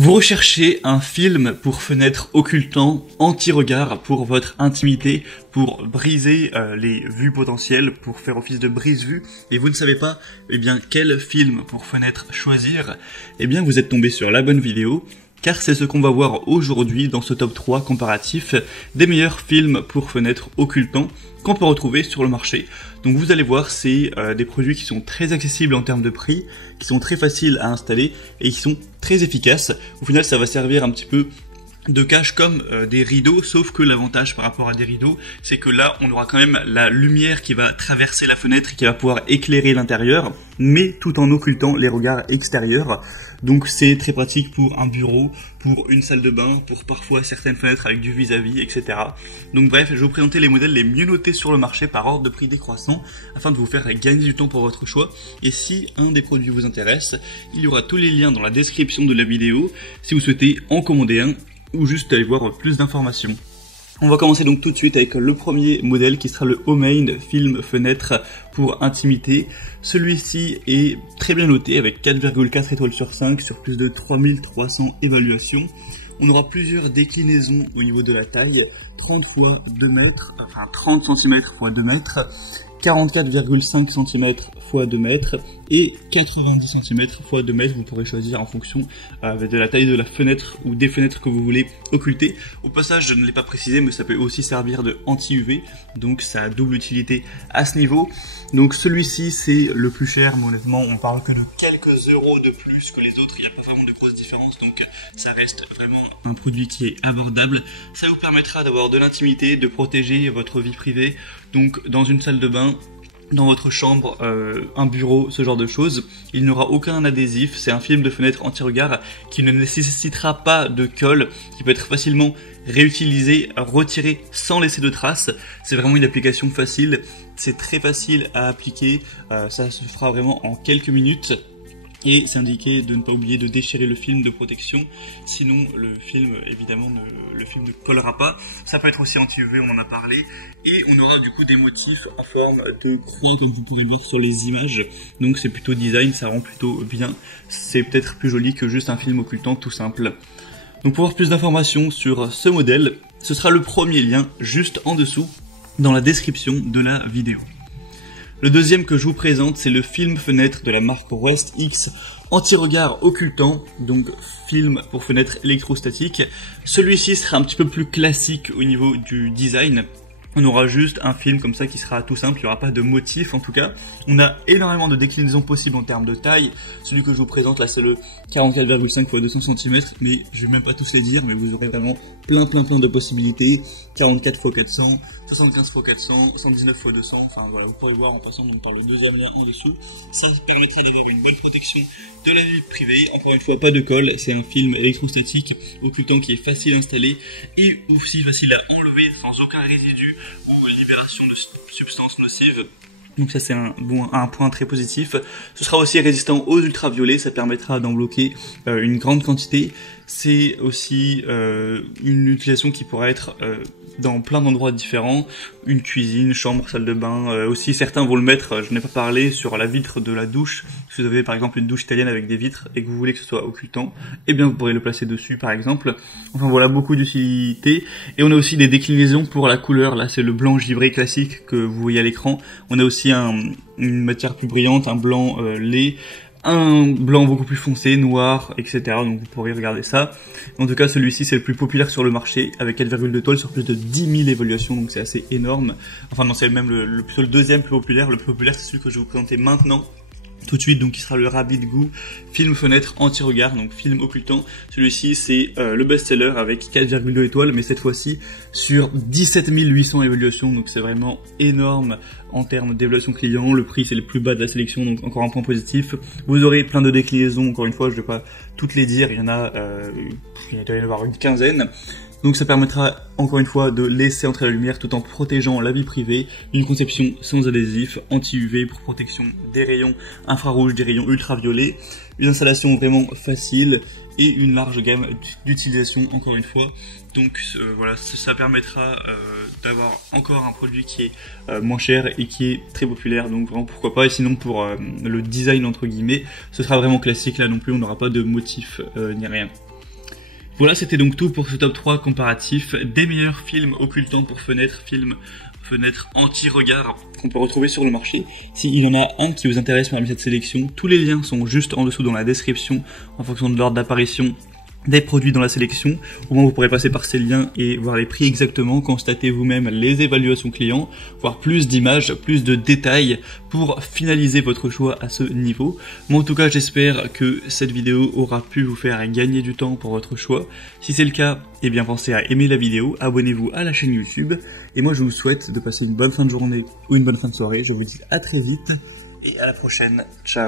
Vous recherchez un film pour fenêtre occultant, anti-regard pour votre intimité, pour briser les vues potentielles, pour faire office de brise-vue, et vous ne savez pas quel film pour fenêtre choisir, vous êtes tombé sur la bonne vidéo, car c'est ce qu'on va voir aujourd'hui dans ce top 3 comparatif des meilleurs films pour fenêtre occultant qu'on peut retrouver sur le marché. Donc vous allez voir, c'est des produits qui sont très accessibles en termes de prix, qui sont très faciles à installer et qui sont très efficaces. Au final, ça va servir un petit peu de cache comme des rideaux, sauf que l'avantage par rapport à des rideaux, c'est que là, on aura quand même la lumière qui va traverser la fenêtre et qui va pouvoir éclairer l'intérieur, mais tout en occultant les regards extérieurs. Donc c'est très pratique pour un bureau, pour une salle de bain, pour parfois certaines fenêtres avec du vis-à-vis, etc. Donc bref, je vais vous présenter les modèles les mieux notés sur le marché par ordre de prix décroissant, afin de vous faire gagner du temps pour votre choix. Et si un des produits vous intéresse, il y aura tous les liens dans la description de la vidéo, si vous souhaitez en commander un, ou juste aller voir plus d'informations. On va commencer donc tout de suite avec le premier modèle qui sera le Homemade Film Fenêtre pour intimité. Celui-ci est très bien noté avec 4,4 étoiles sur 5 sur plus de 3300 évaluations. On aura plusieurs déclinaisons au niveau de la taille, 30 x 2 mètres, enfin 30 cm x 2 mètres, 44,5 cm x 2 mètres et 90 cm x 2 mètres. Vous pourrez choisir en fonction de la taille de la fenêtre ou des fenêtres que vous voulez occulter. Au passage, je ne l'ai pas précisé, mais ça peut aussi servir de anti-UV, donc ça a double utilité à ce niveau. Donc celui-ci c'est le plus cher, mais honnêtement on parle que de quelques euros de plus que les autres, il n'y a pas vraiment de grosses différences, donc ça reste vraiment un produit qui est abordable. Ça vous permettra d'avoir de l'intimité, de protéger votre vie privée, donc dans une salle de bain, dans votre chambre, un bureau, ce genre de choses. Il n'aura aucun adhésif, c'est un film de fenêtre anti-regard qui ne nécessitera pas de colle, qui peut être facilement réutilisé, retiré sans laisser de traces. C'est vraiment une application facile, c'est très facile à appliquer, ça se fera vraiment en quelques minutes. Et c'est indiqué de ne pas oublier de déchirer le film de protection, sinon le film évidemment ne collera pas. Ça peut être aussi anti-UV, on en a parlé, et on aura du coup des motifs en forme de croix comme vous pourrez le voir sur les images. Donc c'est plutôt design, ça rend plutôt bien. C'est peut-être plus joli que juste un film occultant tout simple. Donc pour avoir plus d'informations sur ce modèle, ce sera le premier lien juste en dessous dans la description de la vidéo. Le deuxième que je vous présente, c'est le film fenêtre de la marque West X anti-regard occultant, donc film pour fenêtre électrostatique. Celui-ci sera un petit peu plus classique au niveau du design. On aura juste un film comme ça qui sera tout simple, il n'y aura pas de motif en tout cas. On a énormément de déclinaisons possibles en termes de taille. Celui que je vous présente là c'est le 44,5 x 200 cm, mais je vais même pas tous les dire, mais vous aurez vraiment plein de possibilités. 44 x 400, 75 x 400, 119 x 200, enfin voilà, vous pourrez voir en passant donc par le deuxième lien en dessous. Ça vous permettra d'avoir une bonne protection de la vie privée. Encore une fois, pas de colle, c'est un film électrostatique occultant qui est facile à installer et aussi facile à enlever sans aucun résidu ou libération de substances nocives. Donc ça c'est un point très positif. Ce sera aussi résistant aux ultraviolets, ça permettra d'en bloquer une grande quantité. C'est aussi une utilisation qui pourra être dans plein d'endroits différents, une cuisine, chambre, salle de bain, aussi certains vont le mettre, je n'ai pas parlé, sur la vitre de la douche. Si vous avez par exemple une douche italienne avec des vitres et que vous voulez que ce soit occultant, vous pourrez le placer dessus par exemple. Enfin voilà, beaucoup d'utilité. Et on a aussi des déclinaisons pour la couleur, là c'est le blanc givré classique que vous voyez à l'écran. On a aussi une matière plus brillante, un blanc lait, un blanc beaucoup plus foncé, noir, etc. Donc vous pourrez regarder ça. En tout cas, celui-ci c'est le plus populaire sur le marché, avec 4,2 étoiles sur plus de 10 000 évaluations, donc c'est assez énorme. Enfin non, c'est même plutôt le deuxième plus populaire. Le plus populaire c'est celui que je vais vous présenter maintenant, tout de suite, donc qui sera le Rabbit Goo film fenêtre anti-regard, donc film occultant. Celui-ci c'est le best-seller avec 4,2 étoiles, mais cette fois-ci sur 17 800 évaluations, donc c'est vraiment énorme en termes d'évaluation client. Le prix c'est le plus bas de la sélection, donc encore un point positif. Vous aurez plein de déclinaisons, encore une fois je ne vais pas toutes les dire, il y en a, il doit y en avoir une quinzaine. Donc ça permettra encore une fois de laisser entrer la lumière tout en protégeant la vie privée, une conception sans adhésif, anti-UV pour protection des rayons infrarouges, des rayons ultraviolets, une installation vraiment facile et une large gamme d'utilisation encore une fois. Donc voilà, ça permettra d'avoir encore un produit qui est moins cher et qui est très populaire, donc vraiment pourquoi pas. Et sinon pour le design entre guillemets, ce sera vraiment classique, là non plus on n'aura pas de motif ni rien. Voilà, c'était donc tout pour ce top 3 comparatif des meilleurs films occultants pour fenêtre, fenêtre anti-regard qu'on peut retrouver sur le marché. S'il y en a un qui vous intéresse parmi cette sélection, tous les liens sont juste en dessous dans la description en fonction de l'ordre d'apparition des produits dans la sélection. Au moins vous pourrez passer par ces liens et voir les prix exactement, constater vous-même les évaluations clients, voir plus d'images, plus de détails pour finaliser votre choix à ce niveau. Moi en tout cas j'espère que cette vidéo aura pu vous faire gagner du temps pour votre choix. Si c'est le cas, eh bien pensez à aimer la vidéo, abonnez-vous à la chaîne YouTube et moi je vous souhaite de passer une bonne fin de journée ou une bonne fin de soirée. Je vous dis à très vite et à la prochaine. Ciao.